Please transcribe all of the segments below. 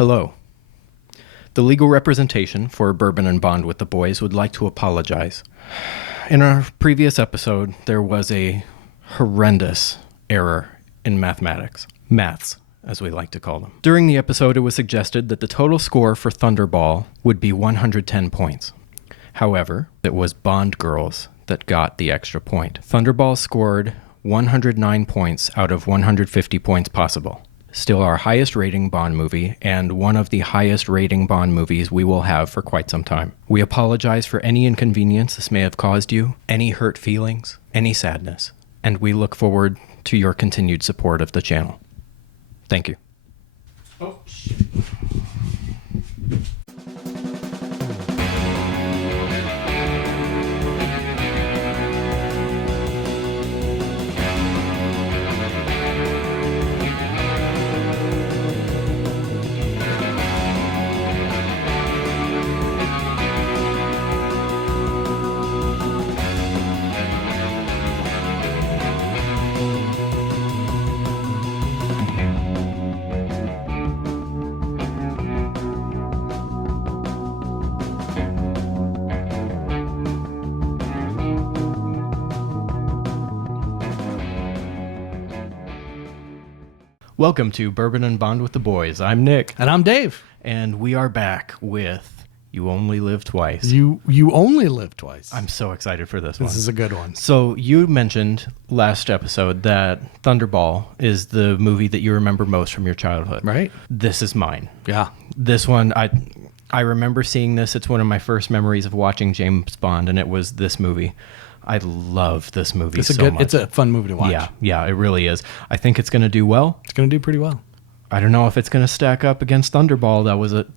Hello. The legal representation for Bourbon and Bond with the Boys would like to apologize. In our previous episode, there was a horrendous error in mathematics. Maths, as we like to call them. During the episode, it was suggested that the total score for Thunderball would be 110 points. However, it was Bond girls that got the extra point. Thunderball scored 109 points out of 150 points possible. Still our highest rating Bond movie, and one of the highest rating Bond movies we will have for quite some time. We apologize for any inconvenience this may have caused you, any hurt feelings, any sadness, and we look forward to your continued support of the channel. Thank you. Oh, shit. Welcome to Bourbon and Bond with the Boys. I'm Nick. And I'm Dave. And we are back with You Only Live Twice. You only live twice. I'm so excited for this one. This is a good one. So you mentioned last episode that Thunderball is the movie that you remember most from your childhood. Right. This is mine. Yeah. This one, I remember seeing this. It's one of my first memories of watching James Bond, and it was this movie. I love this movie so much. It's a fun movie to watch. Yeah, it really is. I think it's going to do well. It's going to do pretty well. I don't know if it's going to stack up against Thunderball.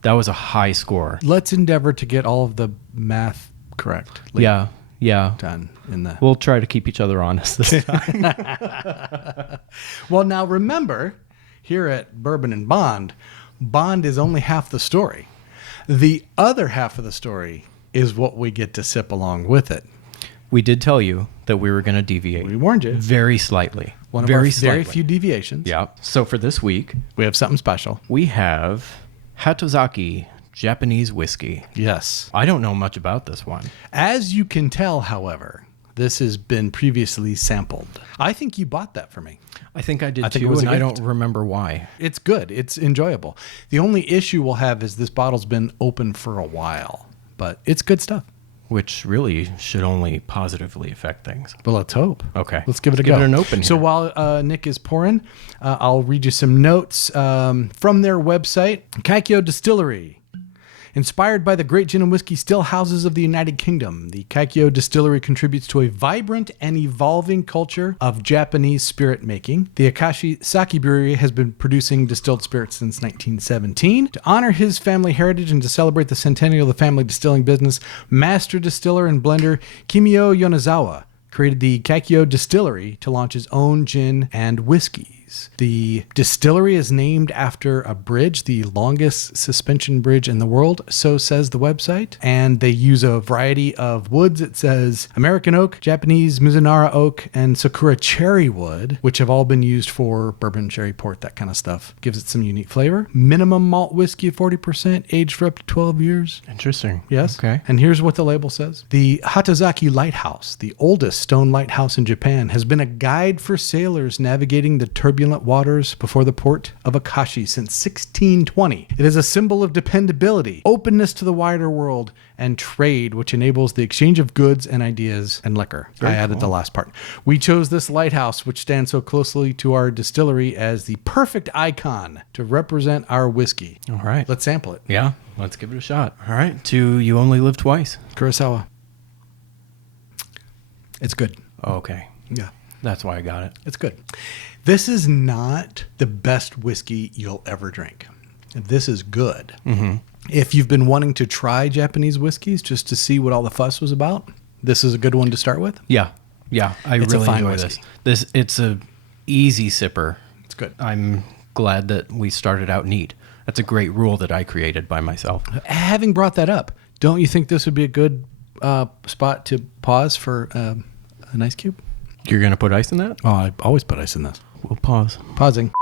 That was a high score. Let's endeavor to get all of the math correct. Yeah. Done in the. We'll try to keep each other honest this time. Well, now remember, here at Bourbon and Bond, Bond is only half the story. The other half of the story is what we get to sip along with it. We did tell you that we were going to deviate. We warned you. Very slightly. One of our very few deviations. Yeah. So for this week, we have something special. We have Hatozaki Japanese whiskey. Yes. I don't know much about this one. As you can tell, however, this has been previously sampled. I think you bought that for me. I think I did too, and I don't remember why. It's good. It's enjoyable. The only issue we'll have is this bottle's been open for a while, but it's good stuff. Which really should only positively affect things. Well, let's hope. Okay. Let's give it a go. Give it an open here. So while Nick is pouring, I'll read you some notes from their website. Kaikyo Distillery. Inspired by the great gin and whiskey still houses of the United Kingdom, the Kaikyo Distillery contributes to a vibrant and evolving culture of Japanese spirit making. The Akashi Sake Brewery has been producing distilled spirits since 1917. To honor his family heritage and to celebrate the centennial of the family distilling business, master distiller and blender Kimio Yonezawa created the Kaikyo Distillery to launch his own gin and whiskeys. The distillery is named after a bridge, the longest suspension bridge in the world, so says the website. And they use a variety of woods. It says American oak, Japanese Mizunara oak, and Sakura cherry wood, which have all been used for bourbon, sherry, port, that kind of stuff. Gives it some unique flavor. Minimum malt whiskey of 40%, aged for up to 12 years. Interesting. Yes. Okay. And here's what the label says. The Hatozaki Lighthouse, the oldest stone lighthouse in Japan, has been a guide for sailors navigating the turbulent waters before the port of Akashi since 1620. It is a symbol of dependability, openness to the wider world, and trade, which enables the exchange of goods and ideas and liquor. I added the last part. We chose this lighthouse, which stands so closely to our distillery, as the perfect icon to represent our whiskey. All right. Let's sample it. Yeah, let's give it a shot. All right, to You Only Live Twice. Kurosawa. It's good. Okay. Yeah. That's why I got it. It's good. This is not the best whiskey you'll ever drink. This is good. Mm-hmm. If you've been wanting to try Japanese whiskeys just to see what all the fuss was about, this is a good one to start with. Yeah. I It's really a fine enjoy whiskey. this. It's a easy sipper. It's good. I'm glad that we started out neat. That's a great rule that I created by myself. Having brought that up, don't you think this would be a good spot to pause for an ice cube? You're going to put ice in that? Oh, I always put ice in this. We'll pause. Pausing.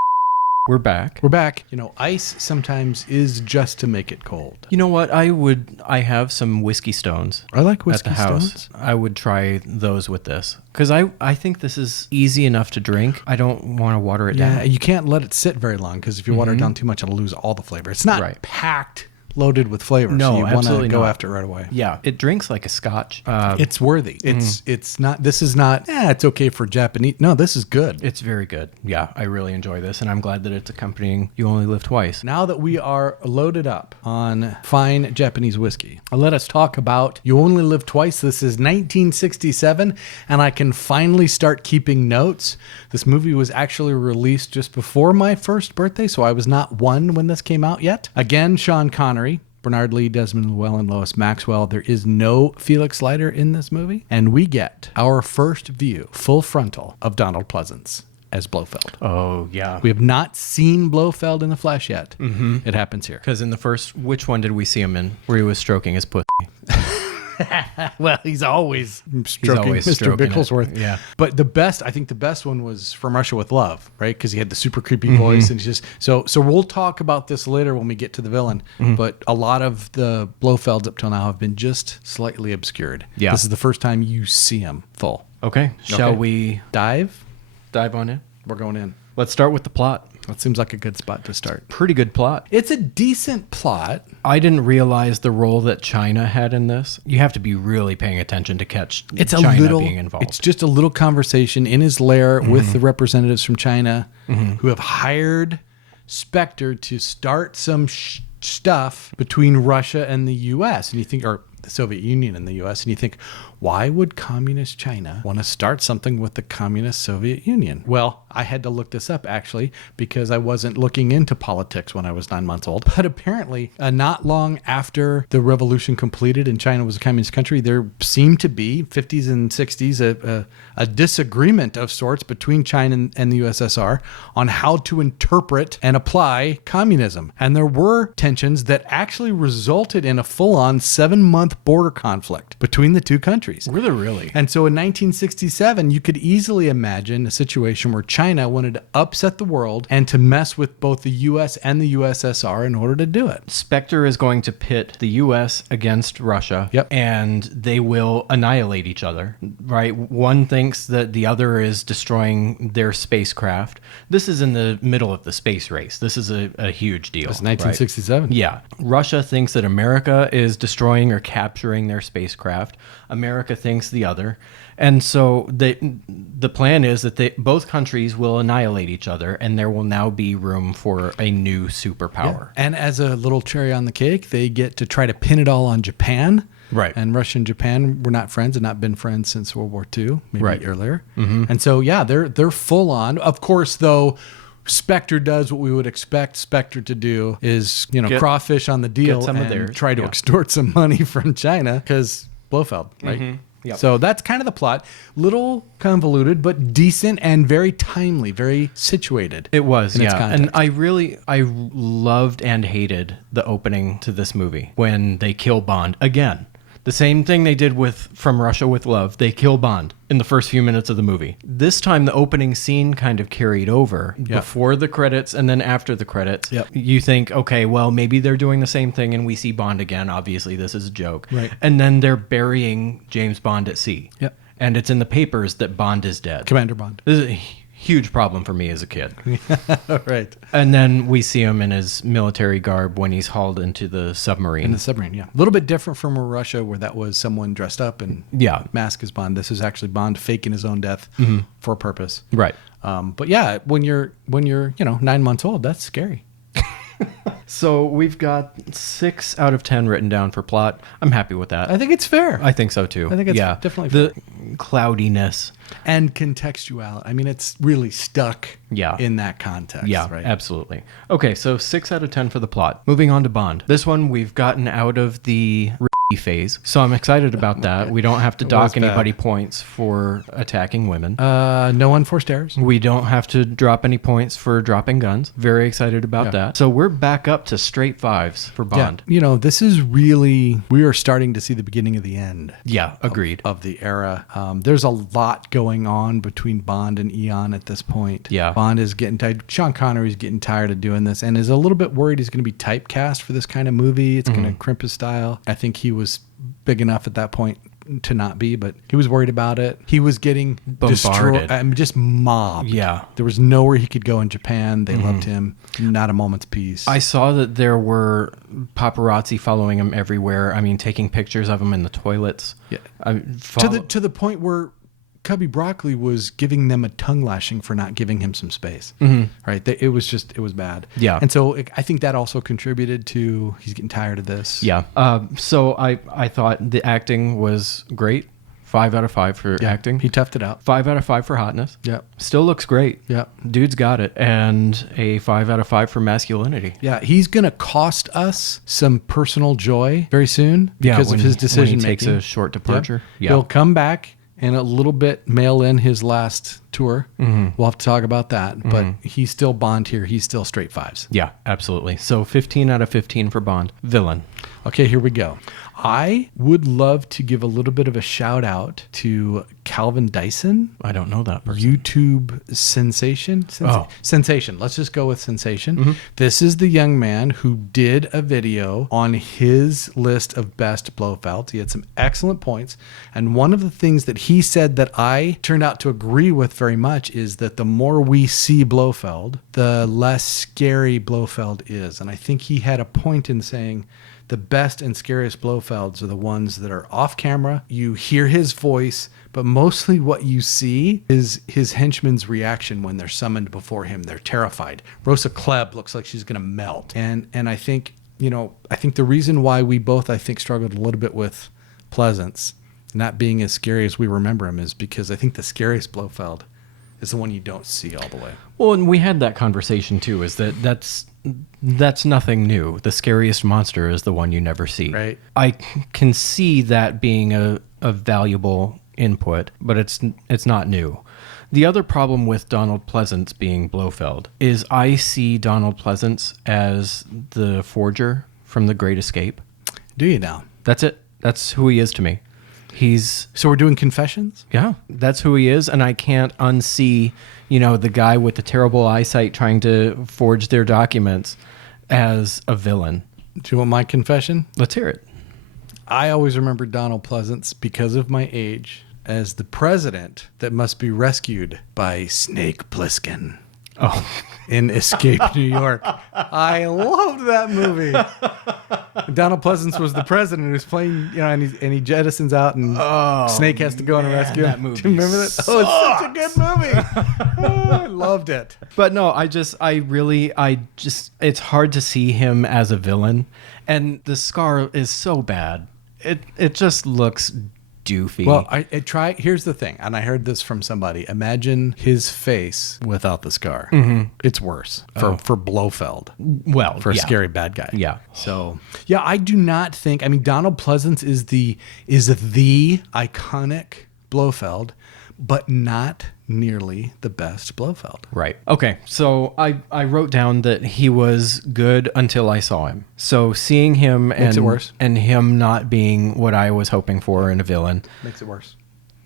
We're back. We're back. You know, ice sometimes is just to make it cold. You know what? I have some whiskey stones. I like whiskey at the house. stones. I would try those with this because I think this is easy enough to drink. I don't want to water it Yeah, down. you can't let it sit very long because if you water it down too much, it'll lose all the flavor. It's not Right. packed, loaded with flavor. No, so you want to absolutely go not. after it right away. Yeah, it drinks like a scotch. It's worthy. It's not. This is not. It's okay for Japanese. No, this is good. It's very good. Yeah, I really enjoy this, and I'm glad that it's accompanying You Only Live Twice. Now that we are loaded up on fine Japanese whiskey, let us talk about You Only Live Twice. This is 1967, and I can finally start keeping notes. This movie was actually released just before my first birthday, so I was not one when this came out yet. Again, Sean Connery, Bernard Lee, Desmond Llewellyn, Lois Maxwell. There is no Felix Leiter in this movie, and we get our first view, full frontal, of Donald Pleasance as Blofeld. Oh, yeah. We have not seen Blofeld in the flesh yet. Mm-hmm. It happens here. Because in the first, which one did we see him in? Where he was stroking his pussy. Well, he's always stroking always Mr. stroking it. Bicklesworth. Yeah. But I think the best one was From Russia with Love, right? Because he had the super creepy voice, and he's just so we'll talk about this later when we get to the villain. But a lot of the Blofelds up till now have been just slightly obscured. Yeah. This is the first time you see him full. Okay. Shall we Dive? dive on in? We're going in. Let's start with the plot. That seems like a good spot to start. Pretty good plot. It's a decent plot. I didn't realize the role that China had in this. You have to be really paying attention to catch China being involved. It's just a little conversation in his lair with the representatives from China who have hired Spectre to start some stuff between Russia and the U.S. And you think, or the Soviet Union and the U.S. And you think, why would communist China want to start something with the communist Soviet Union? Well, I had to look this up actually because I wasn't looking into politics when I was 9 months old. But apparently, not long after the revolution completed and China was a communist country, there seemed to be 50s and 60s a disagreement of sorts between China and the USSR on how to interpret and apply communism. And there were tensions that actually resulted in a full-on 7-month border conflict between the two countries. Were there really? And so in 1967, you could easily imagine a situation where China wanted to upset the world and to mess with both the U.S. and the USSR in order to do it. Spectre is going to pit the U.S. against Russia, Yep. and they will annihilate each other, right? One thinks that the other is destroying their spacecraft. This is in the middle of the space race. This is a huge deal. It's 1967. Right? Yeah. Russia thinks that America is destroying or capturing their spacecraft. America thinks the other. And so the plan is that both countries will annihilate each other, and there will now be room for a new superpower. Yeah. And as a little cherry on the cake, they get to try to pin it all on Japan. Right. And Russia and Japan were not friends and not been friends since World War II, maybe Right. earlier. Mm-hmm. And so, yeah, they're full on. Of course, though, Spectre does what we would expect Spectre to do is, crawfish on the deal get some of and theirs. try to Yeah. extort some money from China because Blofeld, right? Yep. So that's kind of the plot. Little convoluted, but decent and very timely, very situated. It was, in its yeah. context. And I loved and hated the opening to this movie when they kill Bond again. The same thing they did with From Russia with Love. They kill Bond in the first few minutes of the movie. This time, the opening scene kind of carried over before the credits and then after the credits. Yep. You think, okay, well, maybe they're doing the same thing and we see Bond again. Obviously, this is a joke. Right. And then they're burying James Bond at sea. Yep. And it's in the papers that Bond is dead. Commander Bond. This is a huge problem for me as a kid. Right. And then we see him in his military garb when he's hauled into the submarine. In the submarine, yeah. A little bit different from Russia, where that was someone dressed up and mask as Bond. This is actually Bond faking his own death for a purpose. Right. But yeah, when you're 9 months old, that's scary. So we've got 6 out of 10 written down for plot. I'm happy with that. I think it's fair. I think so too. I think it's definitely the cloudiness. And contextuality. I mean, it's really stuck in that context. Yeah, right? absolutely. Okay, so 6 out of 10 for the plot. Moving on to Bond. This one, we've gotten out of the phase. So I'm excited about that. We don't have to dock bad. anybody points for attacking women. No unforced errors. We don't have to drop any points for dropping guns. Very excited about that. So we're back up to straight 5s for Bond. Yeah. You know, this is really, we are starting to see the beginning of the end. Yeah, agreed. Of the era. There's a lot going on between Bond and Eon at this point. Yeah. Bond is getting tired. Sean Connery's getting tired of doing this and is a little bit worried he's going to be typecast for this kind of movie. It's going to crimp his style. I think he was big enough at that point to not be, but he was worried about it. He was getting bombarded. destroyed, just mobbed. Yeah. There was nowhere he could go in Japan. They loved him. Not a moment's peace. I saw that there were paparazzi following him everywhere. I mean, taking pictures of him in the toilets. Yeah. To the point where Cubby Broccoli was giving them a tongue lashing for not giving him some space. Right? It was bad. Yeah. And so I think that also contributed to he's getting tired of this. Yeah. So I thought the acting was great. 5 out of 5 for acting. He toughed it out. 5 out of 5 for hotness. Yep. Still looks great. Yep. Dude's got it. And a 5 out of 5 for masculinity. Yeah. He's going to cost us some personal joy very soon because of his decision when he making. takes a short departure. Yeah. He'll come back and a little bit mail in his last tour. We'll have to talk about that. But he's still Bond here. He's still straight 5s. Yeah, absolutely. So 15 out of 15 for Bond. Villain. Okay, here we go. I would love to give a little bit of a shout out to Calvin Dyson. I don't know that person. YouTube sensation. Sensation. Let's just go with sensation. This is the young man who did a video on his list of best Blofelds. He had some excellent points. And one of the things that he said that I turned out to agree with very much is that the more we see Blofeld, the less scary Blofeld is. And I think he had a point in saying the best and scariest Blofelds are the ones that are off camera. You hear his voice, but mostly what you see is his henchman's reaction when they're summoned before him. They're terrified. Rosa Klebb looks like she's going to melt. And I think, I think the reason why we both, struggled a little bit with Pleasance not being as scary as we remember him is because I think the scariest Blofeld is the one you don't see all the way. Well, and we had that conversation too, is that's nothing new. The scariest monster is the one you never see. Right. I can see that being a valuable input, but it's not new. The other problem with Donald Pleasance being Blofeld is I see Donald Pleasance as the forger from The Great Escape. Do you now? That's it. That's who he is to me. So we're doing confessions? Yeah, that's who he is, and I can't unsee, the guy with the terrible eyesight trying to forge their documents as a villain. Do you want my confession? Let's hear it. I always remember Donald Pleasance, because of my age, as the president that must be rescued by Snake Plissken. Oh, in Escape New York. I loved that movie. Donald Pleasance was the president who's playing, and he jettisons out and Snake has to go on and rescue him. That movie Do you remember that? sucks. Oh, it's such a good movie. I loved it. But no, it's hard to see him as a villain. And the scar is so bad. It just looks doofy. Well, here's the thing, and I heard this from somebody. Imagine his face without the scar. It's worse for Blofeld. Well, for a scary bad guy. Yeah. So yeah, I do not think. I mean, Donald Pleasance is the iconic Blofeld, but not nearly the best Blofeld. Right. Okay. So I wrote down that he was good until I saw him. So seeing him Makes it worse. And him not being what I was hoping for in a villain. Makes it worse.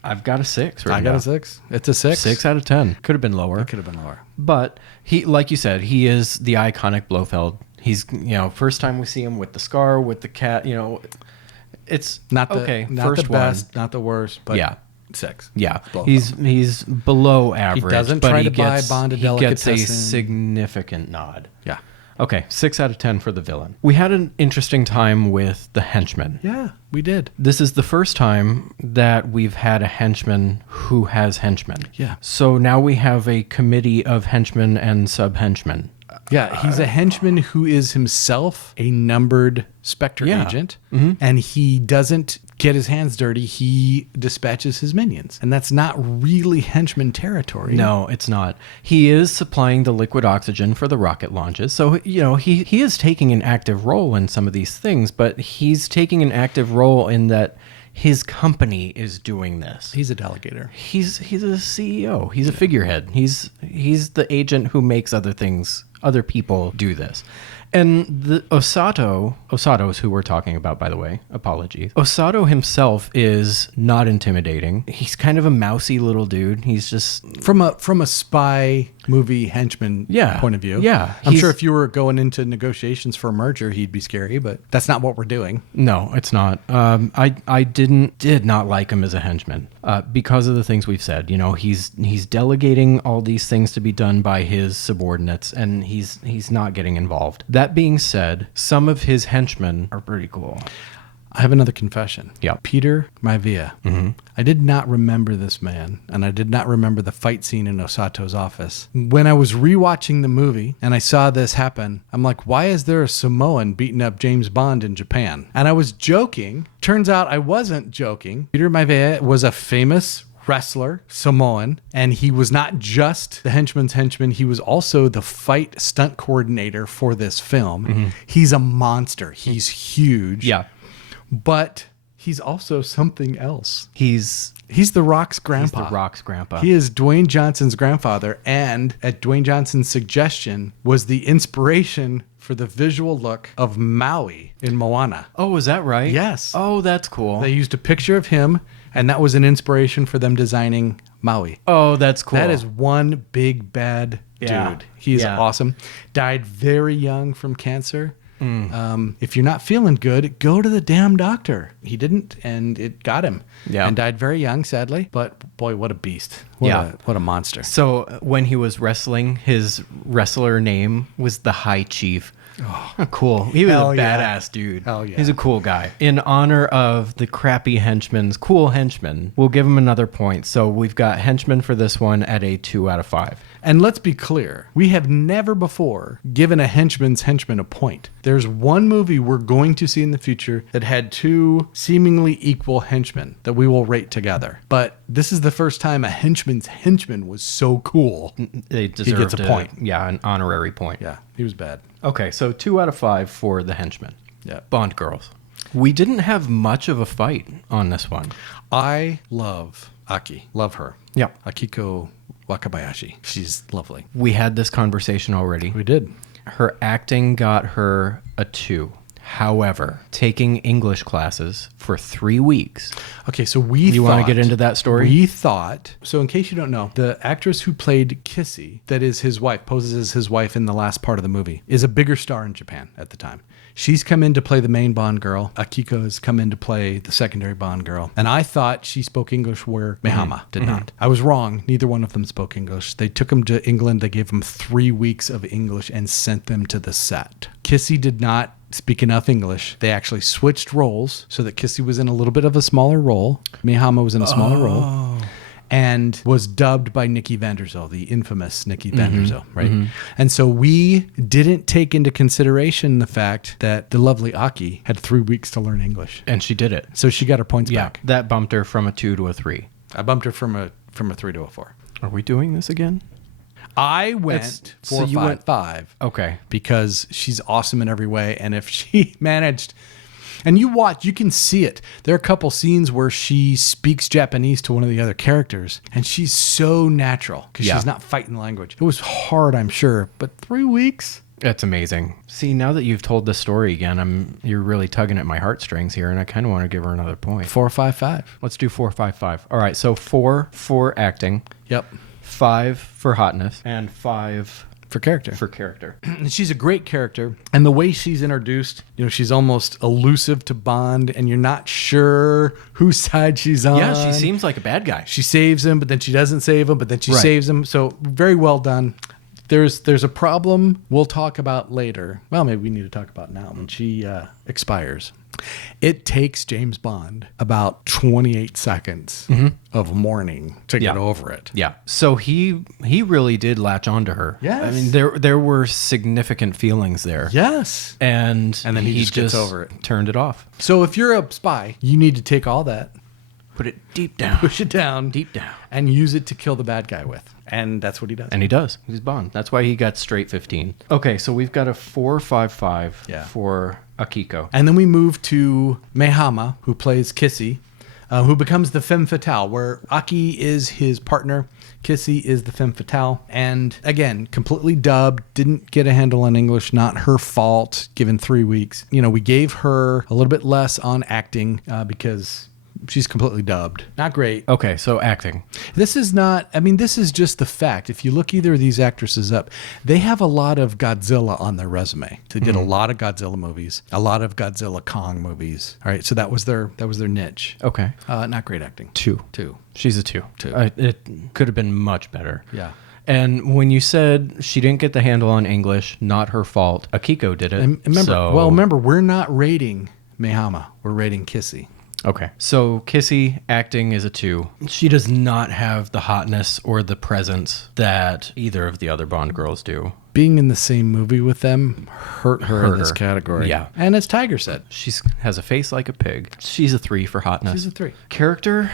I've got a 6 right I now. got a 6. It's a 6. 6 out of 10. Could have been lower. It could have been lower. But he, like you said, he is the iconic Blofeld. He's, first time we see him with the scar, with the cat, it's not the best, not the worst, but yeah. 6. Yeah, he's below average. He doesn't but try he to buy gets, Bond a he gets a delicatessen. significant nod. Yeah. Okay, 6 out of 10 for the villain. We had an interesting time with the henchman. Yeah, we did. This is the first time that we've had a henchman who has henchmen. Yeah. So now we have a committee of henchmen and sub-henchmen. Yeah, he's a henchman who is himself a numbered Spectre agent, and he doesn't get his hands dirty, he dispatches his minions. And that's not really henchman territory. No, it's not. He is supplying the liquid oxygen for the rocket launches. So, he is taking an active role in some of these things, but he's taking an active role in that his company is doing this. He's a delegator. He's a CEO. He's a figurehead. He's the agent who makes other people do this. And the Osato's who we're talking about, by the way, apologies. Osato himself is not intimidating. He's kind of a mousy little dude. He's just from a spy movie henchman point of view. Yeah. I'm sure if you were going into negotiations for a merger, he'd be scary, but that's not what we're doing. No, it's not. I did not like him as a henchman because of the things we've said. He's delegating all these things to be done by his subordinates, and he's not getting involved. That being said, some of his henchmen are pretty cool. I have another confession. Yeah. Peter Maivia. Mm-hmm. I did not remember this man, and I did not remember the fight scene in Osato's office. When I was rewatching the movie and I saw this happen, I'm like, why is there a Samoan beating up James Bond in Japan? And I was joking. Turns out I wasn't joking. Peter Maivia was a famous wrestler, Samoan, and he was not just the henchman's henchman, he was also the fight stunt coordinator for this film. Mm-hmm. He's a monster. He's huge. Yeah. But he's also something else. He's the Rock's grandpa. He's the Rock's grandpa. He is Dwayne Johnson's grandfather, and at Dwayne Johnson's suggestion was the inspiration for the visual look of Maui in Moana. Oh, is that right? Yes. Oh, that's cool. They used a picture of him, and that was an inspiration for them designing Maui. Oh, that's cool. That is one big bad dude. He is awesome. Died very young from cancer. If you're not feeling good, go to the damn doctor. He didn't, and it got him. Yeah. And died very young, sadly. But boy, what a beast. What a monster. So when he was wrestling, his wrestler name was the High Chief. Oh, cool. He was a badass dude. Hell yeah. He's a cool guy. In honor of the crappy henchman's cool henchman, we'll give him another point. So we've got henchman for this one at a 2 out of 5. And let's be clear, we have never before given a henchman's henchman a point. There's one movie we're going to see in the future that had two seemingly equal henchmen that we will rate together. But this is the first time a henchman's henchman was so cool. They deserved he gets a point. Yeah, an honorary point. Yeah, he was bad. Okay, so 2 out of 5 for the henchman. Yeah. Bond girls. We didn't have much of a fight on this one. I love Aki. Love her. Yeah. Akiko Wakabayashi. She's lovely. We had this conversation already. We did. Her acting got her a 2. However, taking English classes for 3 weeks. Okay, so You want to get into that story? We thought, so in case you don't know, the actress who played Kissy, that is his wife, poses as his wife in the last part of the movie, is a bigger star in Japan at the time. She's come in to play the main Bond girl. Akiko has come in to play the secondary Bond girl. And I thought she spoke English where Mehama did not. I was wrong. Neither one of them spoke English. They took them to England. They gave them 3 weeks of English and sent them to the set. Kissy did not speak enough English. They actually switched roles so that Kissy was in a little bit of a smaller role. Mehama was in a smaller role. And was dubbed by Nikki van der Zyl, the infamous Nikki van der Zyl, right? Mm-hmm. And so we didn't take into consideration the fact that the lovely Aki had 3 weeks to learn English. And she did it. So she got her points back. That bumped her from a 2 to a 3. I bumped her from a 3 to a 4. Are we doing this again? I went 4, 5, 5. Okay. Because she's awesome in every way. And if she managed... And you watch, you can see it. There are a couple scenes where she speaks Japanese to one of the other characters, and she's so natural because she's not fighting the language. It was hard, I'm sure, but 3 weeks? That's amazing. See, now that you've told this story again, you're really tugging at my heartstrings here, and I kind of want to give her another point. 4, 5, 5. Let's do 4, 5, 5. All right, so 4 for acting. Yep. 5 for hotness, and 5 for character. For character. She's a great character. And the way she's introduced, she's almost elusive to Bond, and you're not sure whose side she's on. Yeah, she seems like a bad guy. She saves him, but then she doesn't save him, but then she saves him. So very well done. There's a problem we'll talk about later. Well, maybe we need to talk about now when she expires. It takes James Bond about 28 seconds of mourning to get over it. Yeah. So he really did latch onto her. Yes. I mean, there were significant feelings there. Yes. And then he just gets over it. Turned it off. So if you're a spy, you need to take all that, Put it deep down. push it down, Deep down. and use it to kill the bad guy with. And that's what he does. And he does. He's Bond. That's why he got straight 15. Okay, so we've got a 4-5-5 for Akiko. And then we move to Mehama, who plays Kissy, who becomes the femme fatale, where Aki is his partner. Kissy is the femme fatale. And again, completely dubbed, didn't get a handle on English, not her fault, given 3 weeks. You know, we gave her a little bit less on acting because she's completely dubbed. Not great. Okay, so acting. This is not, I mean, this is just the fact. If you look either of these actresses up, they have a lot of Godzilla on their resume. They did a lot of Godzilla movies, a lot of Godzilla Kong movies. All right, so that was their niche. Okay. Not great acting. 2. She's a 2. It could have been much better. Yeah. And when you said she didn't get the handle on English, not her fault, Akiko did it. And remember, we're not rating Mehama. We're rating Kissy. Okay. So Kissy acting is a 2. She does not have the hotness or the presence that either of the other Bond girls do. Being in the same movie with them hurt her in this category. Yeah. And as Tiger said, She has a face like a pig. She's a 3 for hotness. she's a 3. Character?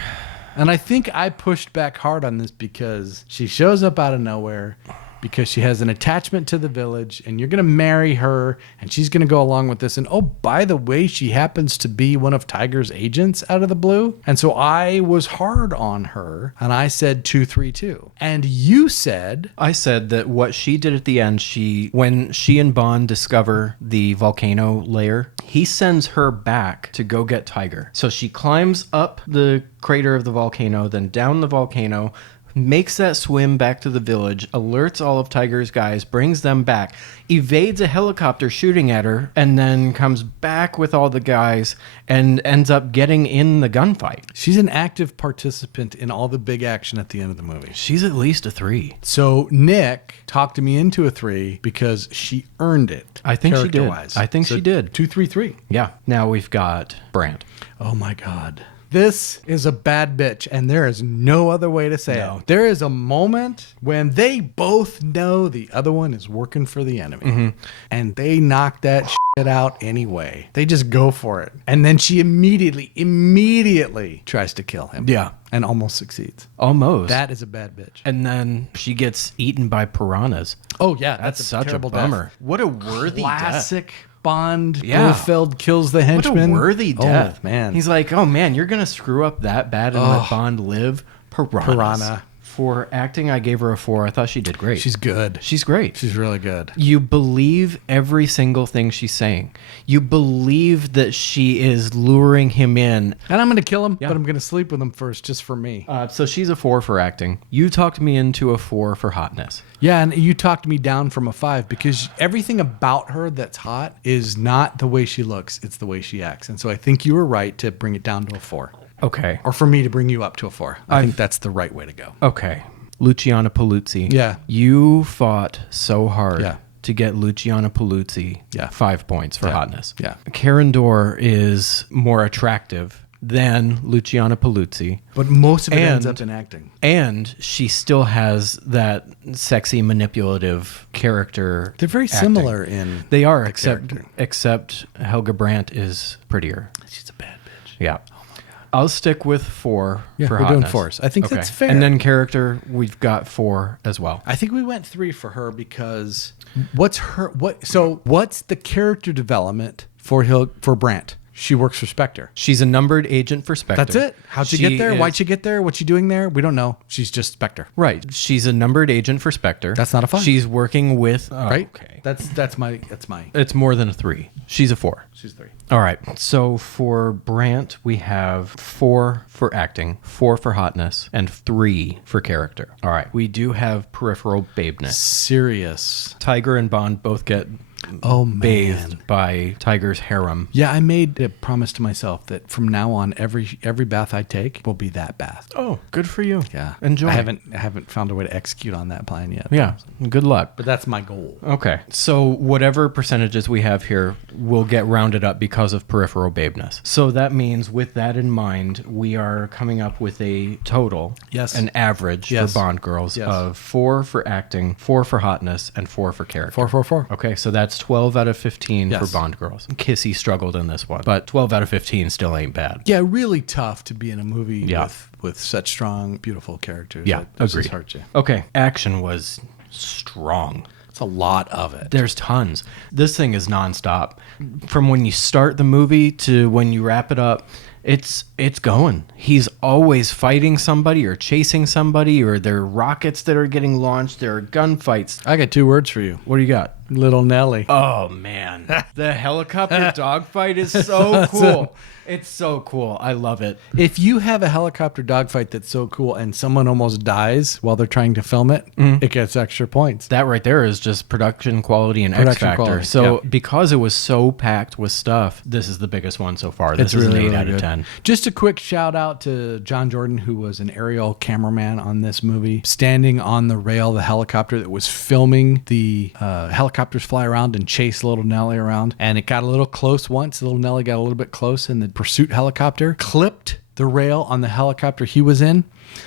And I think I pushed back hard on this because she shows up out of nowhere because she has an attachment to the village and you're going to marry her and she's going to go along with this. And oh, by the way, she happens to be one of Tiger's agents out of the blue. And so I was hard on her and I said 2-3-2. And you said... I said that what she did at the end, when she and Bond discover the volcano layer, he sends her back to go get Tiger. So she climbs up the crater of the volcano, then down the volcano, makes that swim back to the village, alerts all of Tiger's guys, brings them back, evades a helicopter shooting at her, and then comes back with all the guys and ends up getting in the gunfight. She's an active participant in all the big action at the end of the movie. She's at least a 3. So Nick talked me into a 3 because she earned it. I think she did. character-wise. I think So she did. 2-3-3. Yeah. Now we've got Brandt. Oh my God. This is a bad bitch, and there is no other way to say it. There is a moment when they both know the other one is working for the enemy, and they knock that shit out anyway. They just go for it. And then she immediately tries to kill him. Yeah. And almost succeeds. Almost. That is a bad bitch. And then she gets eaten by piranhas. Oh, yeah. That's such a terrible bummer. death. What a worthy Classic death. Bond. Yeah. Blofeld kills the henchman. What a worthy death. Oh, man. He's like, oh, man, you're going to screw up that bad and let Bond live? Piranha. For acting, I gave her a 4. I thought she did great. She's good. She's great. She's really good. You believe every single thing she's saying. You believe that she is luring him in. And I'm going to kill him, Yeah. but I'm going to sleep with him first, just for me. So she's a 4 for acting. You talked me into a 4 for hotness. Yeah, and you talked me down from a 5 because everything about her that's hot is not the way she looks. It's the way she acts. And so I think you were right to bring it down to a 4. Okay. Or for me to bring you up to a 4. I think that's the right way to go. Okay. Luciana Paluzzi. Yeah. You fought so hard Yeah. to get Luciana Paluzzi 5 points for hotness. Yeah. Karen Dor is more attractive than Luciana Paluzzi. But most of it ends up in acting. And she still has that sexy, manipulative character. They're very similar in They are, character. except Helga Brandt is prettier. She's a bad bitch. Yeah. I'll stick with 4 Yeah, for we're doing hotness. 4s. I think that's fair. And then character, we've got 4 as well. I think we went 3 for her because what's the character development for Brandt? She works for Spectre. She's a numbered agent for Spectre. That's it. How'd she get there? Why'd she get there? What's she doing there? We don't know. She's just Spectre. Right. She's a numbered agent for Spectre. That's not a 5. She's working with... Right? Okay. That's my... It's more than a 3. She's a 4. She's 3. All right. So for Brandt, we have 4 for acting, 4 for hotness, and 3 for character. All right. We do have peripheral babeness. Serious. Tiger and Bond both get Oh, man. bathed by Tiger's harem. Yeah, I made a promise to myself that from now on, every bath I take will be that bath. Oh, good for you. Yeah, Enjoy. I haven't found a way to execute on that plan yet. Yeah, good luck. but that's my goal. Okay, so whatever percentages we have here will get rounded up because of peripheral babeness. So that means, with that in mind, we are coming up with a total, Yes. an average Yes. for Bond girls Yes. of 4 for acting, 4 for hotness, and 4 for character. 4. Okay, so that's 12 out of 15 Yes. for Bond girls. Kissy struggled in this one, but 12 out of 15 still ain't bad. Yeah, really tough to be in a movie Yeah. with such strong, beautiful characters. Yeah, That just agreed. hurt you. Okay, action was strong. It's a lot of it. There's tons. This thing is nonstop. From when you start the movie to when you wrap it up, it's going. He's always fighting somebody or chasing somebody, or there are rockets that are getting launched. There are gunfights. I got 2 words for you. What do you got? Little Nelly. Oh, man. The helicopter dogfight is so cool. It's so cool. I love it. If you have a helicopter dogfight that's so cool and someone almost dies while they're trying to film it, it gets extra points. That right there is just production quality and X Production factor. quality, So yeah. because it was so packed with stuff, this is the biggest one so far. This is an 8 out of 10. Just a quick shout out to John Jordan, who was an aerial cameraman on this movie, standing on the rail of the helicopter that was filming the helicopters fly around and chase Little Nelly around. And it got a little close once. Little Nelly got a little bit close, and the pursuit helicopter clipped the rail on the helicopter he was in,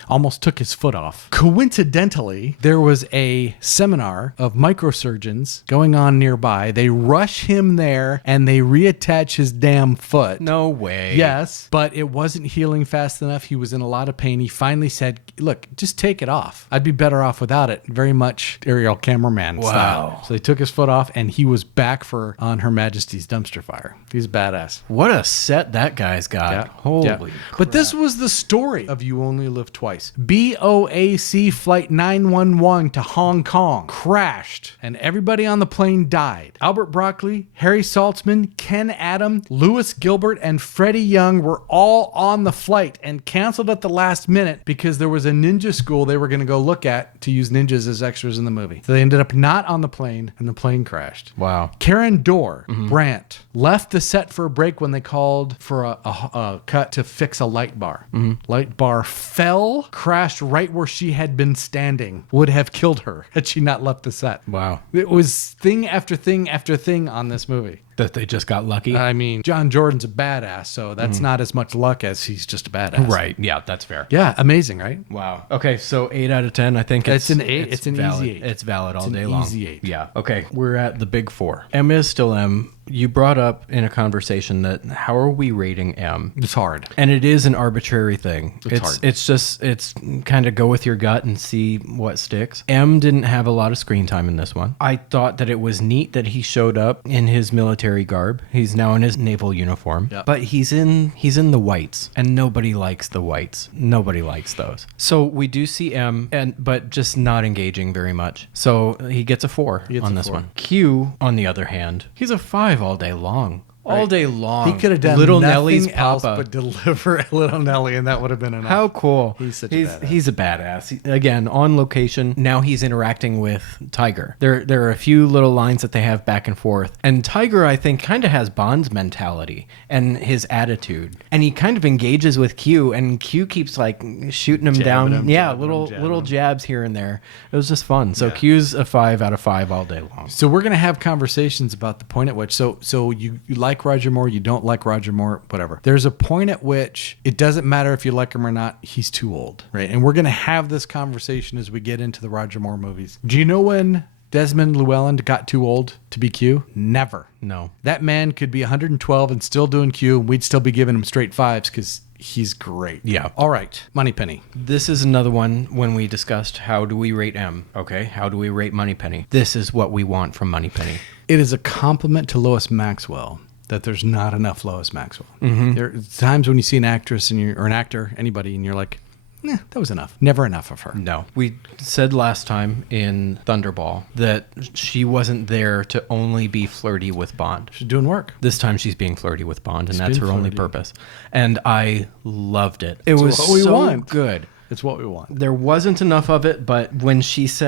almost took his foot off. Coincidentally, there was a seminar of microsurgeons going on nearby. They rush him there and they reattach his damn foot. No way. Yes, but it wasn't healing fast enough. He was in a lot of pain. He finally said, look, just take it off. I'd be better off without it. Very much aerial cameraman style. So they took his foot off and he was back for On Her Majesty's Dumpster Fire. He's badass. What a set that guy's got. Yeah. Holy Yeah. crap. But this was the story of You Only Live Twice. BOAC Flight 911 to Hong Kong crashed, and everybody on the plane died. Albert Broccoli, Harry Saltzman, Ken Adam, Lewis Gilbert, and Freddie Young were all on the flight and canceled at the last minute because there was a ninja school they were going to go look at to use ninjas as extras in the movie. So they ended up not on the plane, and the plane crashed. Wow. Karen Dorr Brandt left the set for a break when they called for a cut to fix a light bar. Light bar fell, crashed right where she had been standing. Would have killed her had she not left the set. Wow. It was thing after thing after thing on this movie. That they just got lucky. I mean, John Jordan's a badass, so that's not as much luck as he's just a badass. Right. Yeah, that's fair. Yeah, amazing, right? Wow. Okay, so 8 out of 10. I think It's an 8. It's an valid. easy 8. It's valid all It's an day long. easy 8. Yeah. Okay, we're at the big 4. M is still M. You brought up in a conversation that how are we rating M? It's hard. And it is an arbitrary thing. hard. It's kind of go with your gut and see what sticks. M didn't have a lot of screen time in this one. I thought that it was neat that he showed up in his military garb. He's now in his naval uniform. Yep. But he's in the whites, and nobody likes the whites. Nobody likes those. So we do see M, but just not engaging very much. So he gets a 4 gets on a this 4. one. Q, on the other hand, he's a 5 all day long. All Right. day long. He could have done Little nothing Nellie's else papa. but deliver Little Nelly, and that would have been enough. How cool. He's such a badass. He's a badass. Again, on location. Now he's interacting with Tiger. There are a few little lines that they have back and forth. And Tiger, I think, kind of has Bond's mentality and his attitude. And he kind of engages with Q, and Q keeps like shooting him down. him, Yeah, jabbing him, jabbing little him. jabs here and there. It was just fun. So Q's a 5 out of 5 all day long. So we're gonna have conversations about the point at which so you like Roger Moore, you don't like Roger Moore, whatever. There's a point at which it doesn't matter if you like him or not, he's too old, right? And we're gonna have this conversation as we get into the Roger Moore movies. Do you know when Desmond Llewellyn got too old to be Q? Never. No. That man could be 112 and still doing Q, and we'd still be giving him straight 5s because he's great. Yeah. All right, Moneypenny. This is another one when we discussed how do we rate M, okay? How do we rate Moneypenny? This is what we want from Moneypenny. It is a compliment to Lois Maxwell that there's not enough Lois Maxwell. There are times when you see an actress or an actor, anybody, and you're like, that was enough. Never enough of her. No. We said last time in Thunderball that she wasn't there to only be flirty with Bond. She's doing work. This time she's being flirty with Bond, and that's being her only flirty. purpose. And I loved it. It was what we so want. good. It's what we want. There wasn't enough of it, but when she's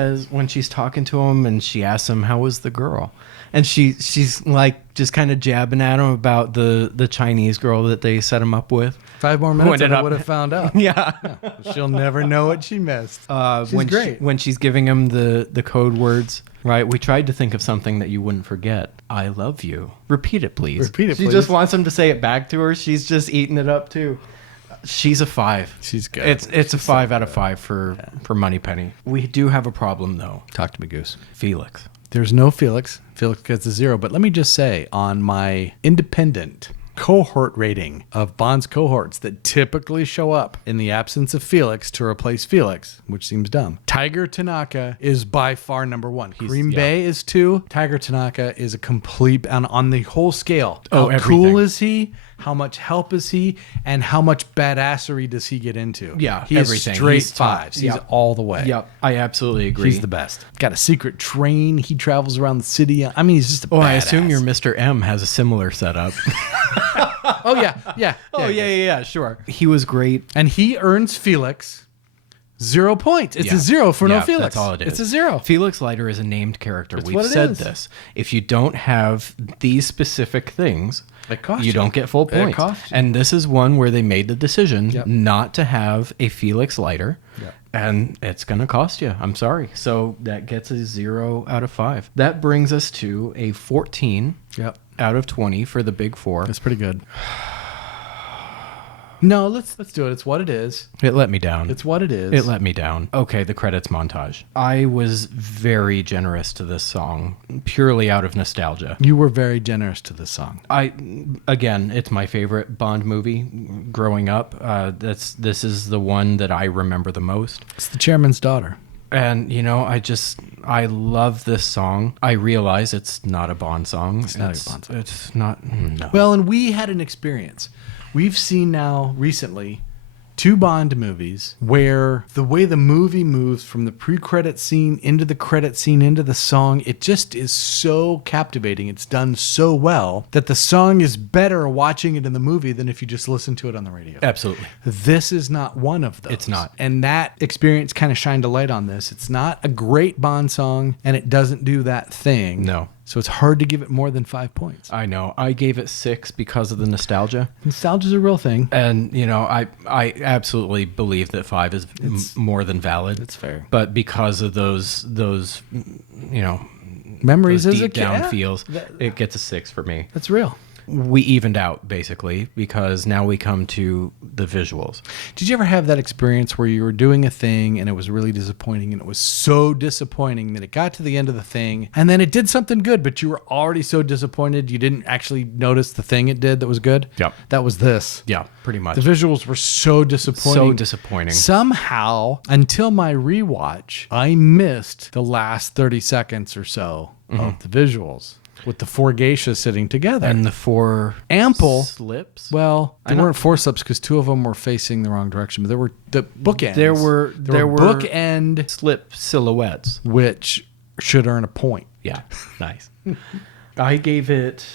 talking to him and she asks him, how was the girl? And she's like just kind of jabbing at him about the Chinese girl that they set him up with. 5 more minutes and ended I up- would have found out. Yeah. She'll never know what she missed. She's great. When she's giving him the code words, right? We tried to think of something that you wouldn't forget. I love you. Repeat it, please. Repeat it, She please. just wants him to say it back to her. She's just eating it up too. She's a 5. She's good. It's a 5 out of 5 for Moneypenny. We do have a problem though. Talk to me, Goose. Felix. There's no Felix. Felix gets a 0. But let me just say, on my independent cohort rating of Bond's cohorts that typically show up in the absence of Felix to replace Felix, which seems dumb, Tiger Tanaka is by far number 1. Green Bay is 2. Tiger Tanaka is a complete, on the whole scale. Oh, how cool everything. is he? How much help is he? And how much badassery does he get into? Yeah, he everything. is straight He's top. 5s. He's Yep. all the way. Yep, I absolutely agree. He's the best. Got a secret train. He travels around the city. I mean, he's just a Oh, badass. I assume your Mr. M has a similar setup. Oh, yeah. yeah, sure. He was great. And he earns Felix 0 points. It's a 0 for no Yeah, Felix. That's all it is. It's a 0. Felix Leiter is a named character. We've what it said is. this. If you don't have these specific things, It costs you you. don't get full It points. costs you. And this is one where they made the decision Yep. not to have a Felix Leiter. Yep. And it's going to cost you. I'm sorry. So that gets a 0 out of 5. That brings us to a 14 Yep. out of 20 for the big 4. That's pretty good. No, let's do it. It's what it is. It let me down. It's what it is. It let me down. Okay, the credits montage. I was very generous to this song, purely out of nostalgia. You were very generous to this song. Again, it's my favorite Bond movie growing up. This is the one that I remember the most. It's the chairman's daughter. And, I love this song. I realize it's not a Bond song. It's not a Bond song. It's not, no. Well, and we had an experience. We've seen now recently 2 Bond movies where the way the movie moves from the pre-credit scene into the credit scene into the song, it just is so captivating. It's done so well that the song is better watching it in the movie than if you just listen to it on the radio. Absolutely. This is not one of those. It's not. And that experience kind of shined a light on this. It's not a great Bond song, and it doesn't do that thing. No. So it's hard to give it more than 5 points. I know. I gave it 6 because of the nostalgia. Nostalgia's a real thing. And, I absolutely believe that 5 is more than valid. It's fair. But because of those Memories those as a deep kid. down Yeah, feels, it gets a 6 for me. That's real. We evened out, basically, because now we come to the visuals. Did you ever have that experience where you were doing a thing and it was really disappointing, and it was so disappointing that it got to the end of the thing and then it did something good, but you were already so disappointed you didn't actually notice the thing it did that was good? Yep. That was this. Yeah, pretty much. The visuals were so disappointing. So disappointing. Somehow, until my rewatch, I missed the last 30 seconds or so of the visuals with the 4 geishas sitting together. And the 4 ample slips. Well, I there know. weren't 4 slips because 2 of them were facing the wrong direction, but there were the bookends. There were bookend, slip silhouettes. which should earn a point. Yeah, nice. I gave it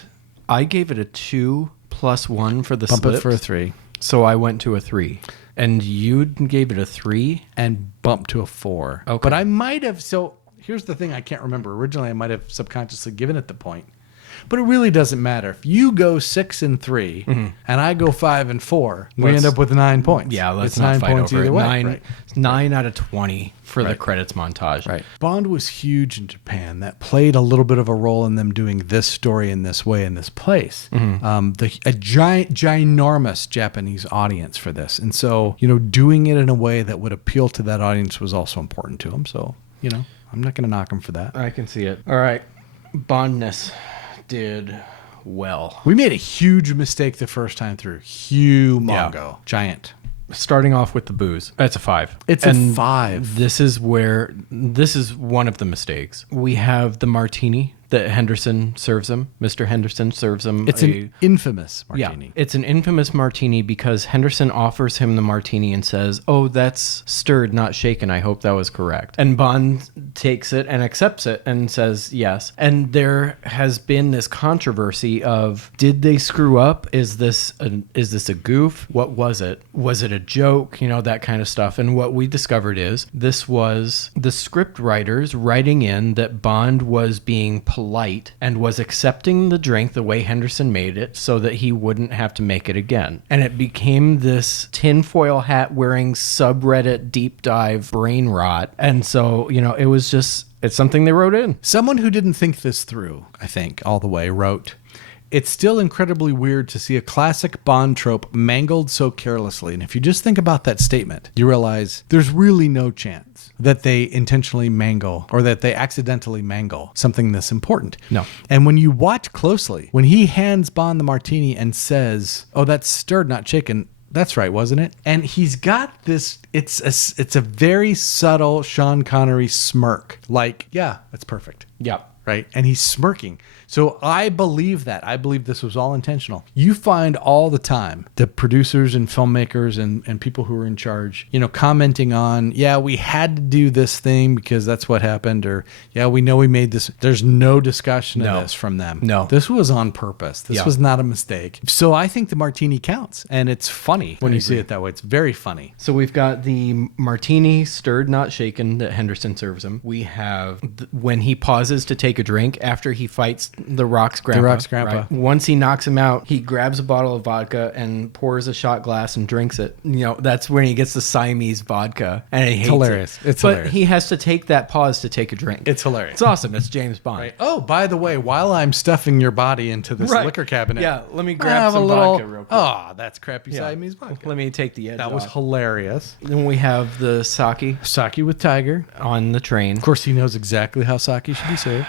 a 2 plus 1 for the Bump slips. it for a 3 So I went to a 3. And you gave it a 3? and bump to a 4. Okay. But I might have. So here's the thing: I can't remember. Originally, I might have subconsciously given it the point. But it really doesn't matter. If you go 6 and 3 and I go 5 and 4, we Let's- end up with 9 points. Yeah, let's it's not 9 fight points over either it. way. 9 out of 20 for the Right. credits montage. Right. Bond was huge in Japan. That played a little bit of a role in them doing this story in this way in this place. A ginormous Japanese audience for this. And so, doing it in a way that would appeal to that audience was also important to them. So, I'm not going to knock them for that. I can see it. All right. Bondness did well. We made a huge mistake the first time through. Humongo. Giant. Starting off with the booze. That's a 5. It's a 5. This is one of the mistakes. We have the martini that Henderson serves him. Mr. Henderson serves him. It's an infamous martini. Yeah, it's an infamous martini because Henderson offers him the martini and says, "Oh, that's stirred, not shaken. I hope that was correct." And Bond takes it and accepts it and says yes. And there has been this controversy of, did they screw up? Is this a goof? What was it? Was it a joke? That kind of stuff. And what we discovered is this was the script writers writing in that Bond was being polite polite and was accepting the drink the way Henderson made it so that he wouldn't have to make it again. And it became this tinfoil hat wearing subreddit deep dive brain rot. And so, it was just, it's something they wrote in. Someone who didn't think this through, I think, all the way wrote, "It's still incredibly weird to see a classic Bond trope mangled so carelessly." And if you just think about that statement, you realize there's really no chance that they intentionally mangle or that they accidentally mangle something this important. No. And when you watch closely, when he hands Bond the martini and says, "Oh, that's stirred, not shaken," that's right, wasn't it? And he's got this, it's a very subtle Sean Connery smirk. Like, yeah, that's perfect. Yeah. Right? And he's smirking. So I believe that. I believe this was all intentional. You find all the time the producers and filmmakers and people who are in charge, commenting on, yeah, we had to do this thing because that's what happened. Or, yeah, we know we made this. There's no discussion of this from them. No. This was on purpose. This was not a mistake. So I think the martini counts. And it's funny when you see it that way. It's very funny. So we've got the martini stirred, not shaken that Henderson serves him. We have when he pauses to take a drink after he fights the Rock's grandpa. Right? Once he knocks him out, he grabs a bottle of vodka and pours a shot glass and drinks it. That's when he gets the Siamese vodka, and he hates hilarious. It. It's but hilarious. He has to take that pause to take a drink. It's hilarious. It's awesome. It's James Bond. Right. Oh, by the way, while I'm stuffing your body into this liquor cabinet, let me grab some vodka real quick. Oh, that's crappy Siamese vodka. Let me take the edge That off. was hilarious. Then we have the sake With Tiger on the train. Of course, he knows exactly how sake should be served.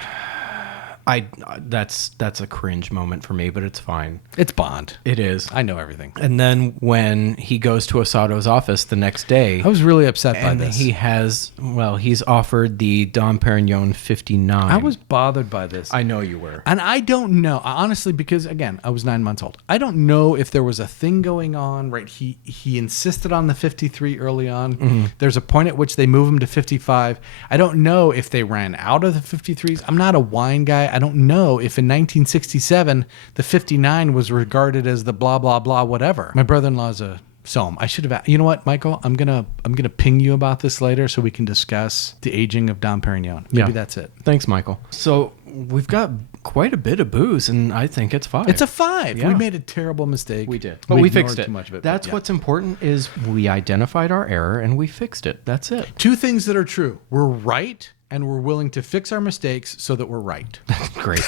That's a cringe moment for me, but it's fine. It's Bond. It is. I know everything. And then when he goes to Osato's office the next day, I was really upset by this. He's offered the Dom Perignon 59. I was bothered by this. I know you were. And I don't know, honestly, because again, I was 9 months old. I don't know if there was a thing going on, right? He insisted on the 53 early on. Mm-hmm. There's a point at which they move him to 55. I don't know if they ran out of the 53s. I'm not a wine guy. I don't know if in 1967 the 59 was regarded as the blah blah blah whatever. My brother-in-law's a Somme. I should have. You know what, Michael? I'm gonna ping you about this later so we can discuss the aging of Dom Perignon. Maybe that's it. Thanks, Michael. So we've got quite a bit of booze, and I think it's 5. It's a 5. Yeah. We made a terrible mistake. We did, but we fixed it. Too much of it. That's what's important is we identified our error and we fixed it. That's it. 2 things that are true: we're right, and we're willing to fix our mistakes so that we're right. Great.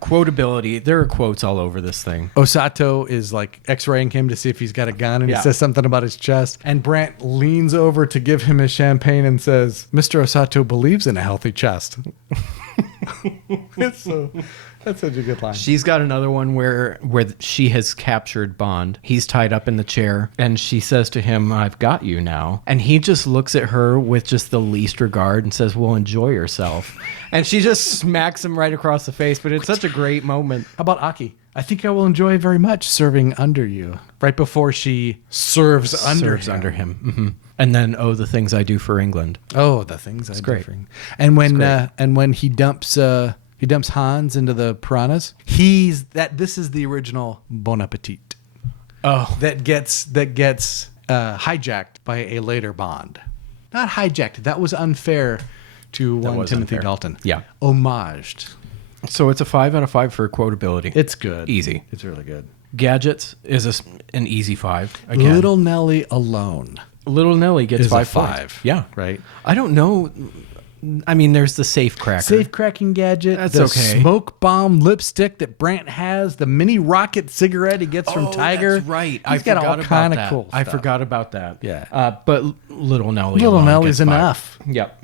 Quotability. There are quotes all over this thing. Osato is like x-raying him to see if he's got a gun, and he says something about his chest. And Brandt leans over to give him his champagne and says, "Mr. Osato believes in a healthy chest." That's such a good line. She's got another one where she has captured Bond. He's tied up in the chair, and she says to him, "I've got you now." And he just looks at her with just the least regard and says, "Well, enjoy yourself." And she just smacks him right across the face, but it's such a great moment. How about Aki? "I think I will enjoy very much serving under you." Right before she serves under him. Mm-hmm. And then, "Oh, the things I do for England." Oh, the things I do great. for England. And when he dumps Hans into the piranhas, this is the original Bon Appetit. Oh, that gets hijacked by a later Bond. Not hijacked. That was unfair to Timothy unfair. Dalton. Yeah. Homaged. So it's a 5 out of 5 for quotability. It's good. Easy. It's really good. Gadgets is an easy 5. Again. Little Nelly alone. Little Nelly gets is 5 a 5. points. Yeah. Right. I don't know. I mean, there's the safe cracker. Safe cracking gadget. That's the okay. Smoke bomb lipstick that Brandt has. The mini rocket cigarette he gets from Tiger. That's right. He's got all kind of cool I stuff. forgot about that. Yeah. But Little Nelly. Little alone Nelly's gets 5. enough. Yep.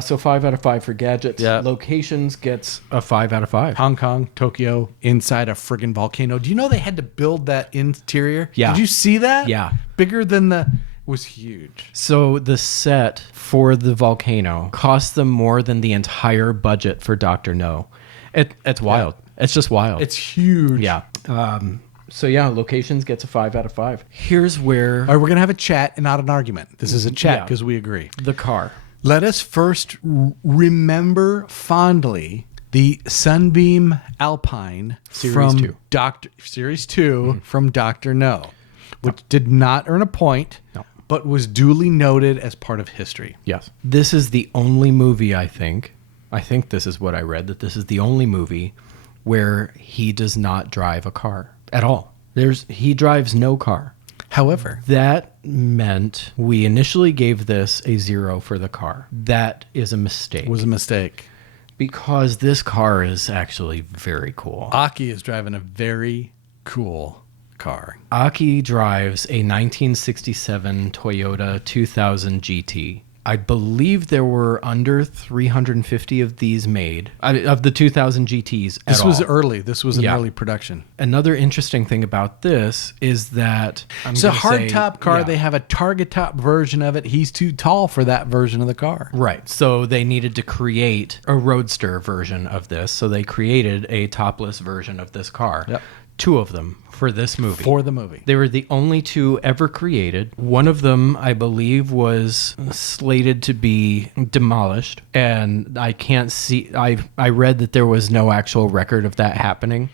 So 5 out of 5 for gadgets. Yeah. Locations gets a 5 out of 5. Hong Kong, Tokyo, inside a friggin' volcano. Do you know they had to build that interior? Yeah. Did you see that? Yeah. Bigger than the... was huge. So the set for the volcano cost them more than the entire budget for Dr. No. It's wild. Yeah. It's just wild. It's huge. Yeah. So yeah, locations gets a 5 out of 5. Here's where... All right, we're going to have a chat and not an argument. This is a chat because we agree. The car. Let us first remember fondly the Sunbeam Alpine Series 2. Series 2 from Dr. No, which did not earn a point, but was duly noted as part of history. Yes. This is the only movie, I think, I think this is what I read, that this is the only movie where he does not drive a car at all. He drives no car. However, That meant we initially gave this a 0 for the car. That is a mistake. was a mistake. Because this car is actually very cool. Aki is driving a very cool car. Aki drives a 1967 Toyota 2000 GT. I believe there were under 350 of these made, of the 2000 GTs at This was all. early. This was an Yeah. early production. Another interesting thing about this is that It's a hardtop car. Yeah. They have a target top version of it. He's too tall for that version of the car. Right. So they needed to create a roadster version of this. So they created a topless version of this car. Yep. 2 of them for this movie. For the movie. They were the only 2 ever created. One of them, I believe, was slated to be demolished. And I can't see... I read that there was no actual record of that happening.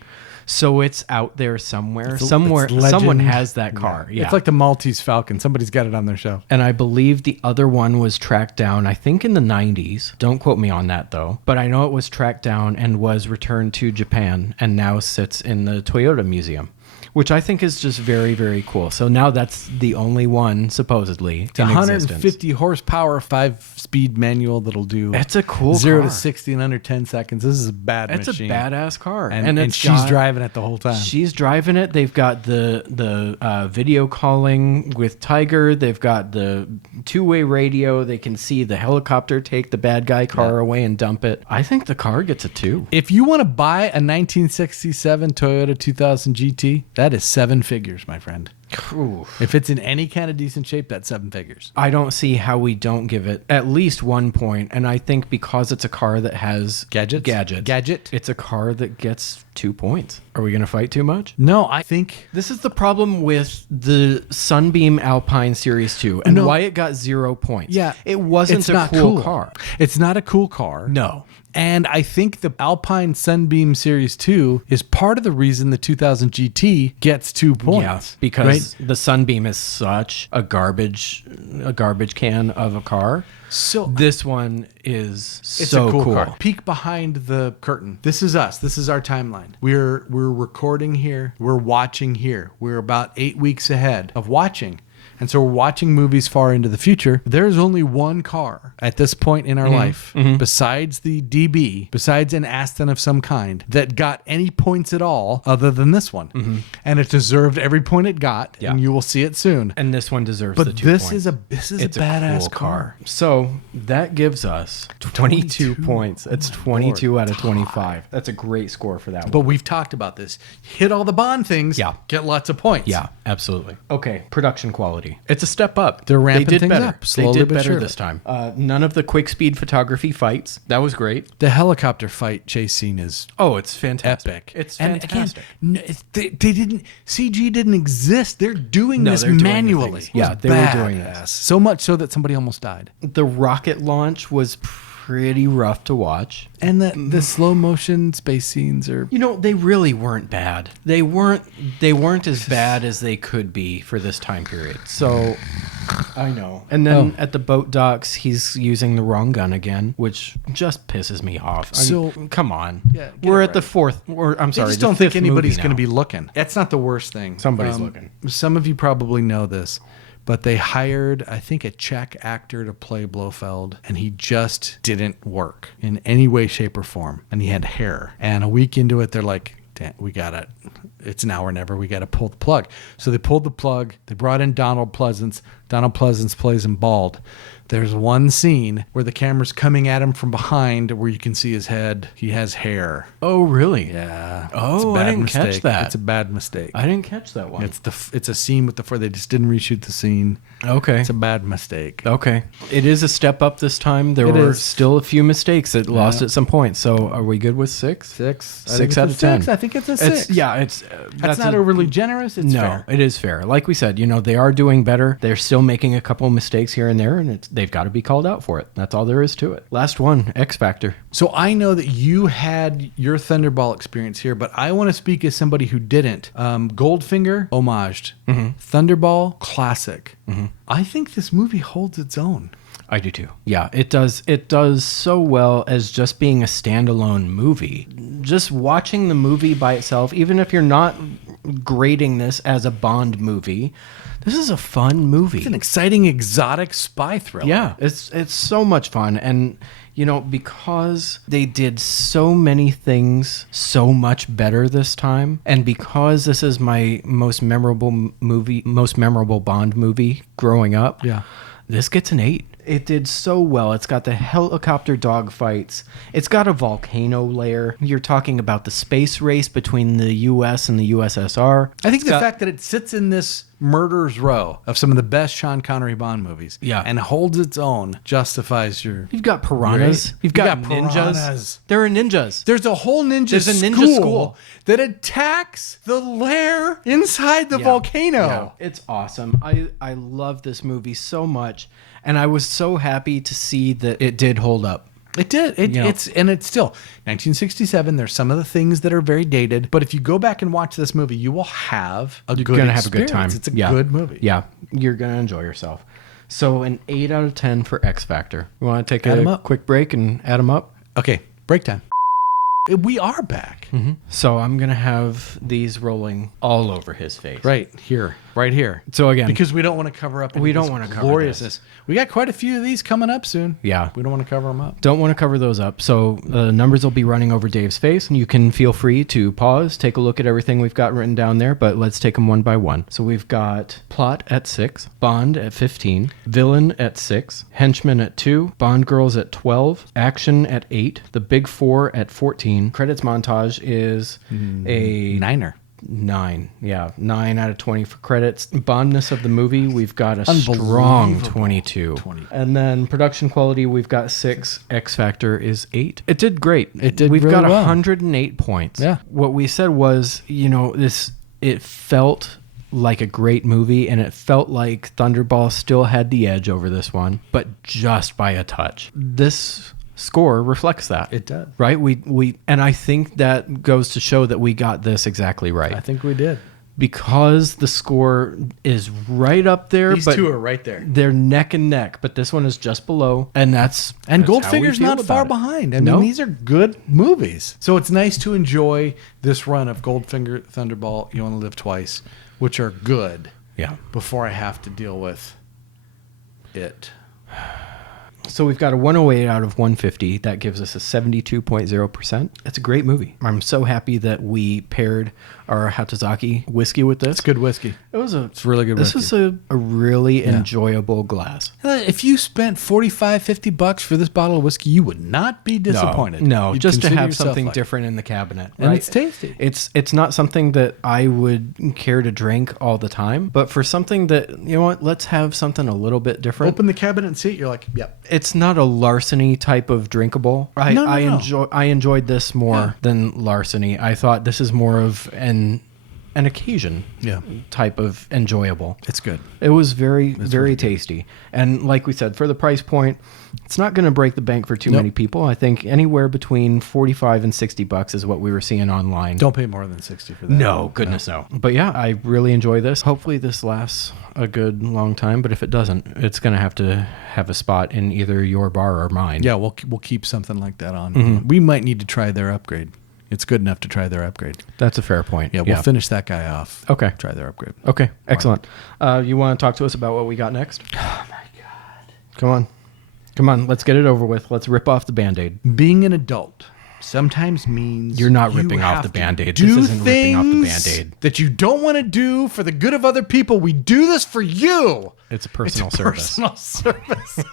So it's out there somewhere. It's Someone legend. has that car. Yeah. It's like the Maltese Falcon. Somebody's got it on their show. And I believe the other one was tracked down, I think in the 90s. Don't quote me on that, though. But I know it was tracked down and was returned to Japan and now sits in the Toyota Museum, which I think is just very, very cool. So now that's the only one, supposedly, It's 150 horsepower, 5-speed manual that'll do. It's a cool 0 car. to 60 in under 10 seconds. This is a bad It's machine. a badass car. And she's driving it the whole time. She's driving it. They've got the video calling with Tiger. They've got the 2-way radio. They can see the helicopter take the bad guy car away and dump it. I think the car gets a 2. If you want to buy a 1967 Toyota 2000 GT, that is 7 figures, my friend. Oof. If it's in any kind of decent shape, that's 7 figures. I don't see how we don't give it at least 1 point. And I think because it's a car that has Gadget. it's a car that gets 2 points. Are we going to fight too much? No, I think This is the problem with the Sunbeam Alpine Series 2 and No. why it got 0 points. Yeah, It wasn't it's a not cool car. It's not a cool car. No. And I think the Alpine Sunbeam Series 2 is part of the reason the 2000 GT gets 2 points. Yeah, because the Sunbeam is such a garbage can of a car. So This one is it's so a cool cool. car. Peek behind the curtain. This is us. This is our timeline. We're recording here. We're watching here. We're about 8 weeks ahead of watching. And so we're watching movies far into the future. There's only one car at this point in our life, besides the DB, besides an Aston of some kind, that got any points at all other than this one. And it deserved every point it got, Yeah. and you will see it soon. And this one deserves But the 2 this points. is a It's a badass cool car. So that gives us 22 points. It's 22 out of 25. That's a great score for that But one. we've talked about this. Hit all the Bond things, Yeah. get lots of points. Yeah, absolutely. Okay, production quality. It's a step up. They're ramping they did things better. up, slowly they did but better surely. this time. None of the quick speed photography fights. That was great. The helicopter fight chase scene is Oh, it's fantastic. epic. It's And fantastic. again, they didn't, CG didn't exist. They're doing No, this they're doing the manually. things. It was Yeah, they were doing badass. this. So much so that somebody almost died. The rocket launch was pretty rough to watch. And the slow motion space scenes are. You know, they really weren't bad. They weren't as bad as they could be for this time period. So I know. And then at the boat docks, he's using the wrong gun again, which just pisses me off. I mean, So- come on. Yeah, get we're it at the right. fourth. I'm I sorry. just the don't think fifth anybody's movie going to now. be looking. That's not the worst thing. Somebody's looking. Some of you probably know this, but they hired, I think, a Czech actor to play Blofeld, and he just didn't work in any way, shape, or form. And he had hair. And a week into it, they're like, "Damn, we got it. It's now or never. We got to pull the plug." So they pulled the plug. They brought in Donald Pleasance. Donald Pleasance plays him bald. There's one scene where the camera's coming at him from behind where you can see his head. He has hair. Oh, really? Yeah. Oh, It's a I bad didn't catch mistake. that. It's a bad mistake. I didn't catch that one. It's a scene with they just didn't reshoot the scene. Okay. It's a bad mistake. Okay. It is a step up this time. There It were is. still a few mistakes that lost at some point. So are we good with 6? 6. I 6 think out it's of 10. 6. I think it's a 6. It's That's not overly generous. It's no, fair. it is fair. Like we said, they are doing better. They're still making a couple of mistakes here and there, and they've got to be called out for it. That's all there is to it. Last one, X Factor. So I know that you had your Thunderball experience here, but I want to speak as somebody who didn't. Goldfinger, homaged. Thunderball, classic. I think this movie holds its own. I do too. Yeah, it does. It does so well as just being a standalone movie. Just watching the movie by itself, even if you're not grading this as a Bond movie, this is a fun movie. It's an exciting, exotic spy thriller. Yeah, it's so much fun. And, you know, because they did so many things so much better this time, and because this is my most memorable Bond movie growing up, this gets an 8. It did so well. It's got the helicopter dogfights. It's got a volcano layer. You're talking about the space race between the U.S. and the USSR. I think the fact that it sits in this murderer's row of some of the best Sean Connery Bond movies and holds its own justifies your... You've got piranhas. You've got ninjas. Piranhas. There are ninjas. There's a whole ninja school that attacks the lair inside the volcano. Yeah. It's awesome. I love this movie so much. And I was so happy to see that it did hold up. It did. It's still 1967. There's some of the things that are very dated, but if you go back and watch this movie, you will have a good experience. Have a good time. It's a good movie. Yeah, you're gonna enjoy yourself. So an 8 out of 10 for X Factor. You want to take a quick break and add them up? Okay, break time. We are back. Mm-hmm. So I'm going to have these rolling all over his face. Right here. So again, because we don't want to cover up we don't want to cover gloriousness. This. We got quite a few of these coming up soon. Yeah. We don't want to cover them up. Don't want to cover those up. So the numbers will be running over Dave's face, and you can feel free to pause, take a look at everything we've got written down there, but let's take them one by one. So we've got plot at 6, Bond at 15, villain at 6, henchman at 2, Bond girls at 12, action at 8, the big 4 at 14. Credits montage is a 9. Yeah, 9 out of 20 for credits. Bondness of the movie, we've got a strong 22. And then production quality, we've got 6. X Factor is 8. It did great. We've really got well. 108 points. Yeah. What we said was, it felt like a great movie, and it felt like Thunderball still had the edge over this one, but just by a touch. This score reflects that. It does. Right? And I think that goes to show that we got this exactly right. I think we did. Because the score is right up there. These two are right there. They're neck and neck, but this one is just below, and that's Goldfinger's not far behind. I mean, these are good movies. So it's nice to enjoy this run of Goldfinger, Thunderball, You Only Live Twice, which are good. Yeah. Before I have to deal with it. So we've got a 108 out of 150. That gives us a 72.0%. That's a great movie. I'm so happy that we paired our Hatazaki whiskey with this. It's good whiskey. It's really good whiskey. This was a really enjoyable glass. If you spent $45-$50 for this bottle of whiskey, you would not be disappointed. No, just to have something different in the cabinet. Right? And it's tasty. It's not something that I would care to drink all the time, but for something that, you know what, let's have something a little bit different. Open the cabinet and see it, you're like, yep. It's not a larceny type of drinkable. I enjoyed this more than larceny. I thought this is more of an occasion type of enjoyable. It's good. It was very really tasty. And like we said, for the price point, it's not going to break the bank for too many people. I think anywhere between $45 and $60 is what we were seeing online. Don't pay more than $60 for that. No, goodness no. But yeah, I really enjoy this. Hopefully this lasts a good long time, but if it doesn't, it's going to have a spot in either your bar or mine. Yeah, we'll keep something like that on. Mm-hmm. We might need to try their upgrade. It's good enough to try their upgrade. That's a fair point. Yeah, we'll finish that guy off. Okay. Try their upgrade. Okay, excellent. You want to talk to us about what we got next? Oh, my God. Come on, let's get it over with. Let's rip off the Band-Aid. Being an adult sometimes means you're not ripping off the Band-Aid. This isn't ripping off the Band-Aid. That you don't want to do for the good of other people. We do this for you. It's a personal service. Personal service.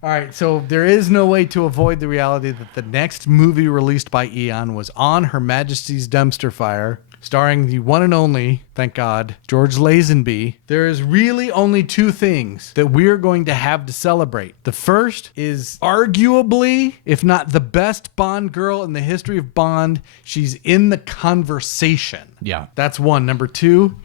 All right, so there is no way to avoid the reality that the next movie released by Eon was On Her Majesty's Dumpster Fire, starring the one and only, thank God, George Lazenby. There is really only two things that we're going to have to celebrate. The first is arguably, if not the best Bond girl in the history of Bond. She's in the conversation. Yeah. That's one. Number two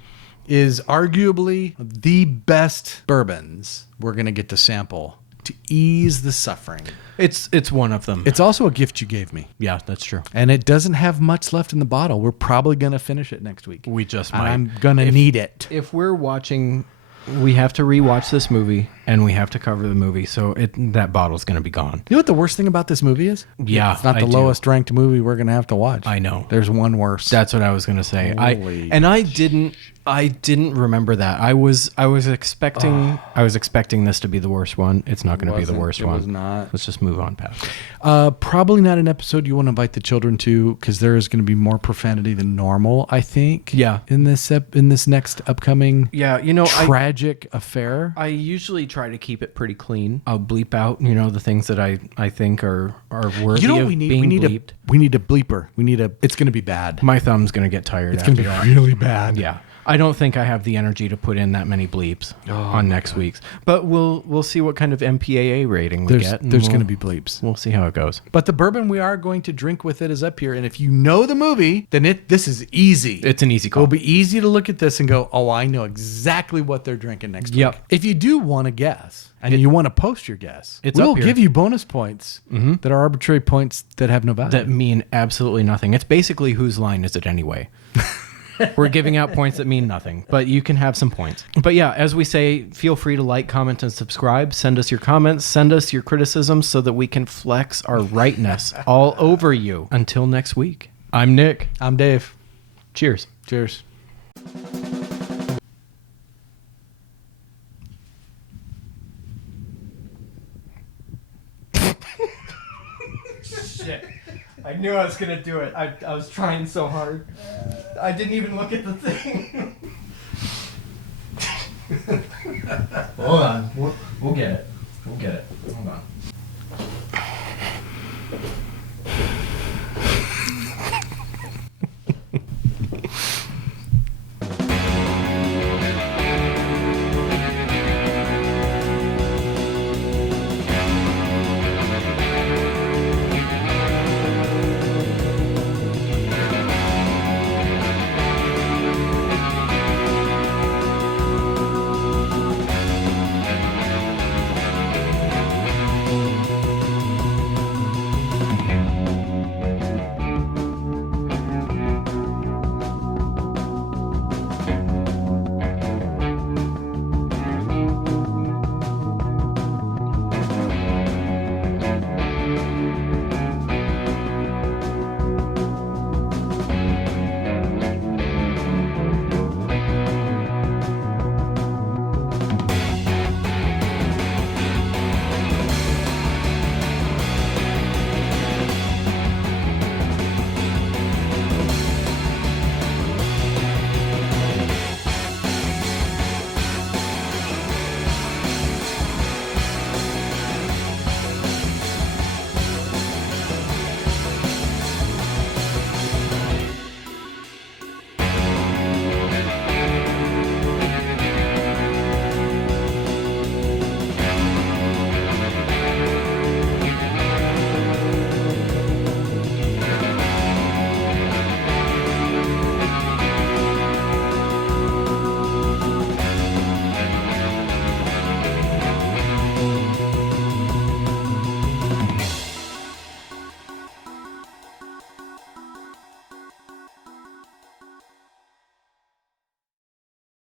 is arguably the best bourbons we're going to get to sample to ease the suffering. It's one of them. It's also a gift you gave me. Yeah, that's true. And it doesn't have much left in the bottle. We're probably going to finish it next week. We just might. I'm going to need it. If we're watching, we have to rewatch this movie and we have to cover the movie, so that bottle's going to be gone. You know what the worst thing about this movie is? Yeah, it's not the lowest ranked movie we're going to have to watch. I know. There's one worse. That's what I was going to say. Holy I didn't remember that. I was expecting this to be the worst one. It's not going to be the worst one. It was not. Let's just move on past. Probably not an episode you want to invite the children to, because there is going to be more profanity than normal, I think. Yeah. In this next upcoming tragic affair. I usually try to keep it pretty clean. I'll bleep out, the things that I think are worthy of being bleeped. We need a bleeper. It's going to be bad. My thumb's going to get tired. It's going to be really bad. Yeah. I don't think I have the energy to put in that many bleeps on next week's. But we'll see what kind of MPAA rating we get. There's going to be bleeps. We'll see how it goes. But the bourbon we are going to drink with it is up here. And if you know the movie, then this is easy. It's an easy call. It'll be easy to look at this and go, oh, I know exactly what they're drinking next week. If you do want to guess and you want to post your guess, we'll give you bonus points that are arbitrary points that have no value. That mean absolutely nothing. It's basically whose line is it anyway? We're giving out points that mean nothing, but you can have some points. But yeah, as we say, feel free to like, comment, and subscribe. Send us your comments. Send us your criticisms so that we can flex our rightness all over you. Until next week, I'm Nick. I'm Dave. Cheers. Cheers. Shit. I knew I was going to do it. I was trying so hard. I didn't even look at the thing. Hold on. We'll get it. Hold on.